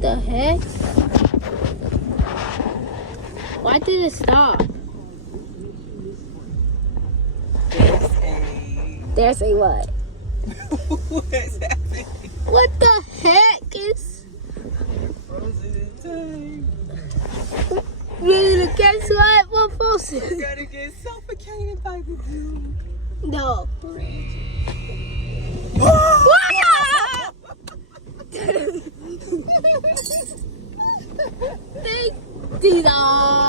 The heck? Why did it stop? There's a what? What is happening? What the heck is Frozen in time. really to guess what? What We're frozen? gonna get suffocated by the dew. No. These are